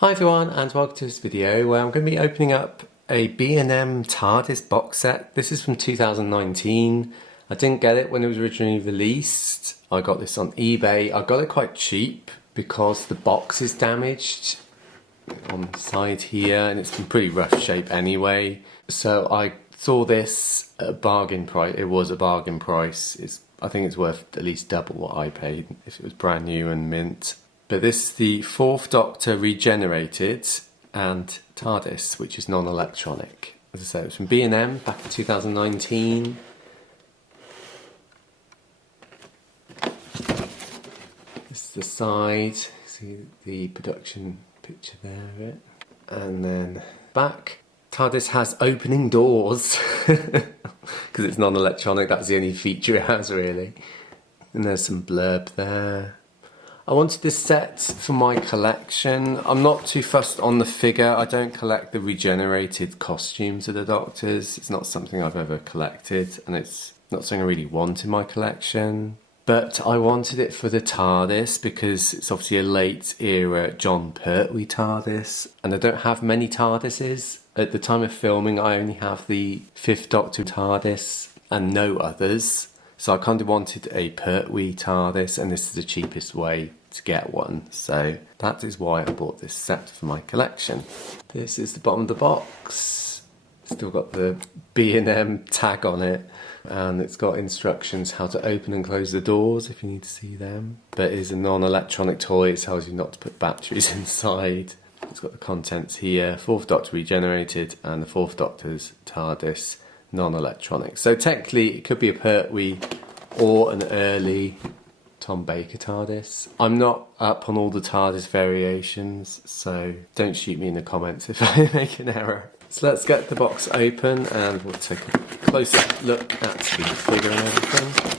Hi everyone and welcome to this video where I'm going to be opening up a B&M TARDIS box set. This is from 2019. I didn't get it when it was originally released. I got this on eBay. I got it quite cheap because the box is damaged on the side here and it's in pretty rough shape anyway. So I saw this at a bargain price. It was a bargain price. I think it's worth at least double what I paid if it was brand new and mint. But this is the Fourth Doctor Regenerated and TARDIS, which is non-electronic. As I said, it was from B&M back in 2019. This is the side. See the production picture there of it. And then back. TARDIS has opening doors. Because it's non-electronic, that's the only feature it has really. And there's some blurb there. I wanted this set for my collection. I'm not too fussed on the figure. I don't collect the regenerated costumes of the Doctors. It's not something I've ever collected, and it's not something I really want in my collection. But I wanted it for the TARDIS because it's obviously a late era John Pertwee TARDIS, and I don't have many TARDISes. At the time of filming, I only have the Fifth Doctor TARDIS and no others. So I kind of wanted a Pertwee TARDIS, and this is the cheapest way to get one. So that is why I bought this set for my collection. This is the bottom of the box. Still got the B&M tag on it, and it's got instructions how to open and close the doors if you need to see them. But it is a non-electronic toy. It tells you not to put batteries inside. It's got the contents here. Fourth Doctor Regenerated and the Fourth Doctor's TARDIS non-electronic. So technically it could be a Pertwee or an early Tom Baker TARDIS. I'm not up on all the TARDIS variations, so don't shoot me in the comments if I make an error. So let's get the box open and we'll take a closer look at the figure and everything.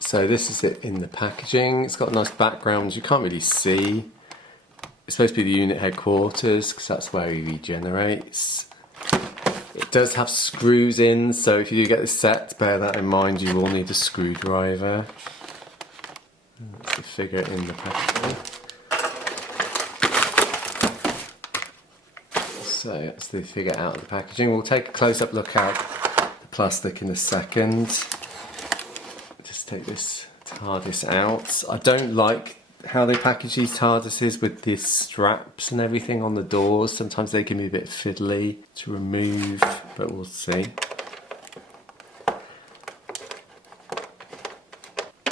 So this is it in the packaging. It's got a nice background, you can't really see. It's supposed to be the unit headquarters because that's where he regenerates. It does have screws in, so if you do get this set, bear that in mind, you will need a screwdriver. That's the figure in the packaging. So that's the figure out of the packaging. We'll take a close-up look at the plastic in a second. Take this TARDIS out. I don't like how they package these TARDISes with the straps and everything on the doors. Sometimes they can be a bit fiddly to remove, but we'll see.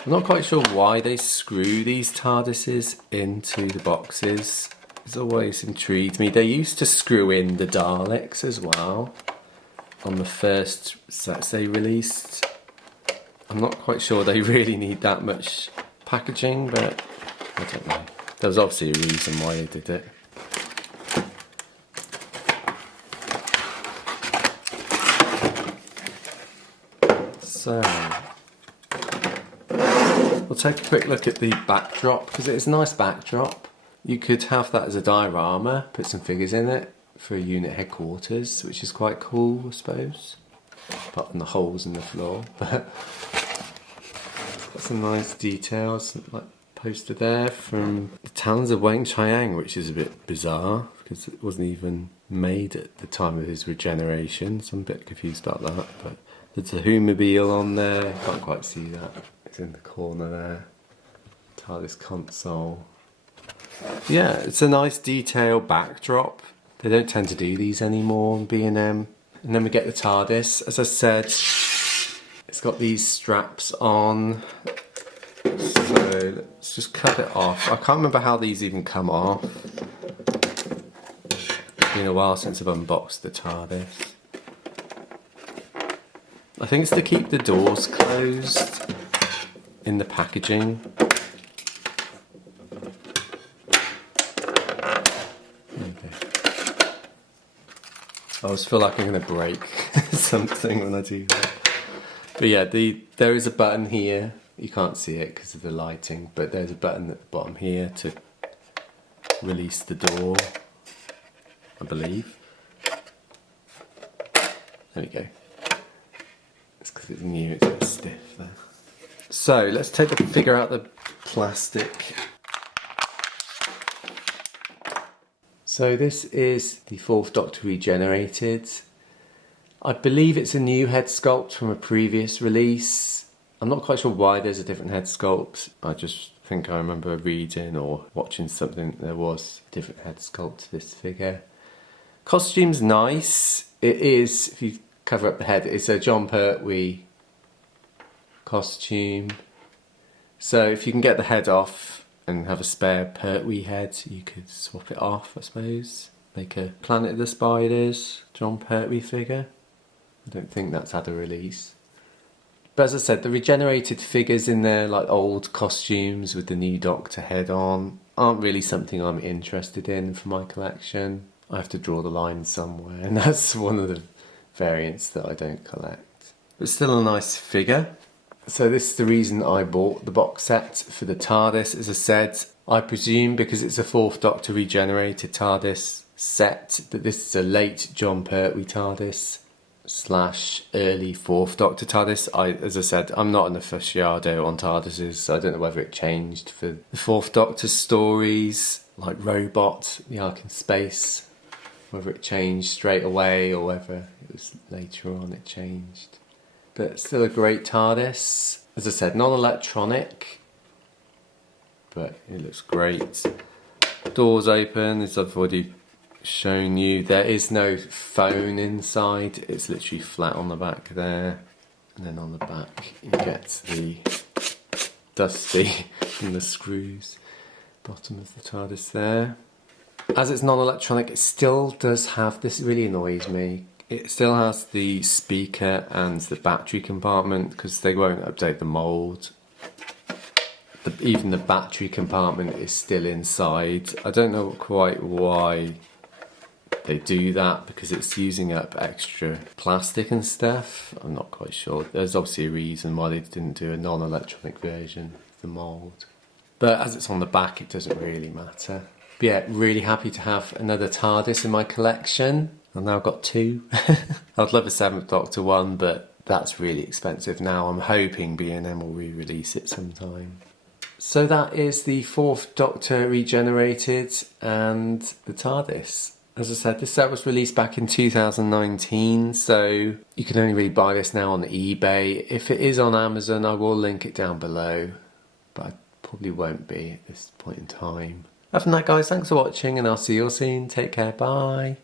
I'm not quite sure why they screw these TARDISes into the boxes. It's always intrigued me. They used to screw in the Daleks as well on the first sets they released. I'm not quite sure they really need that much packaging, but I don't know. There was obviously a reason why they did it. So, we'll take a quick look at the backdrop, because it's a nice backdrop. You could have that as a diorama, put some figures in it for a unit headquarters, which is quite cool, I suppose. Apart from the holes in the floor. Got some nice details, like poster there from the Talons of Weng Chiang, which is a bit bizarre because it wasn't even made at the time of his regeneration, so I'm a bit confused about that. But there's a Whomobile on there, can't quite see that. It's in the corner there. TARDIS console. Yeah, it's a nice detailed backdrop. They don't tend to do these anymore on B&M. And then we get the TARDIS. As I said, it's got these straps on. So let's just cut it off. I can't remember how these even come off. It's been a while since I've unboxed the TARDIS. I think it's to keep the doors closed in the packaging. I always feel like I'm going to break something when I do that. But yeah, there is a button here. You can't see it because of the lighting, but there's a button at the bottom here to release the door, I believe. There we go. It's because it's new, it's a bit stiff there. So let's take the figure out the plastic. So this is the 4th Doctor regenerated. I believe it's a new head sculpt from a previous release. I'm not quite sure why there's a different head sculpt. I just think I remember reading or watching something there was a different head sculpt to this figure. Costume's nice. It is, if you cover up the head, it's a Jon Pertwee costume. So if you can get the head off and have a spare Pertwee head, you could swap it off, I suppose. Make a Planet of the Spiders Jon Pertwee figure. I don't think that's had a release. But as I said, the regenerated figures in their like old costumes with the new Doctor head on aren't really something I'm interested in for my collection. I have to draw the line somewhere, and that's one of the variants that I don't collect. But still a nice figure. So this is the reason I bought the box set for the TARDIS. As I said, I presume because it's a 4th Doctor regenerated TARDIS set that this is a late Jon Pertwee TARDIS / early 4th Doctor TARDIS. As I said, I'm not an aficionado on TARDISes, so I don't know whether it changed for the 4th Doctor stories, like Robot, The Ark in Space, whether it changed straight away or whether it was later on it changed. But still a great TARDIS. As I said, non-electronic, but it looks great. Doors open, as I've already shown you. There is no phone inside. It's literally flat on the back there. And then on the back you get the dusty and the screws. Bottom of the TARDIS there. As it's non-electronic, it still does have, this really annoys me, it still has the speaker and the battery compartment because they won't update the mould. Even the battery compartment is still inside. I don't know quite why they do that because it's using up extra plastic and stuff. I'm not quite sure. There's obviously a reason why they didn't do a non-electronic version of the mould. But as it's on the back, it doesn't really matter. But yeah, really happy to have another TARDIS in my collection. I've now got 2. I'd love a 7th Doctor one, but that's really expensive now. I'm hoping B&M will re-release it sometime. So that is the 4th Doctor regenerated and the TARDIS. As I said, this set was released back in 2019, so you can only really buy this now on eBay. If it is on Amazon, I will link it down below, but I probably won't be at this point in time. Other than that, guys, thanks for watching, and I'll see you all soon. Take care, bye.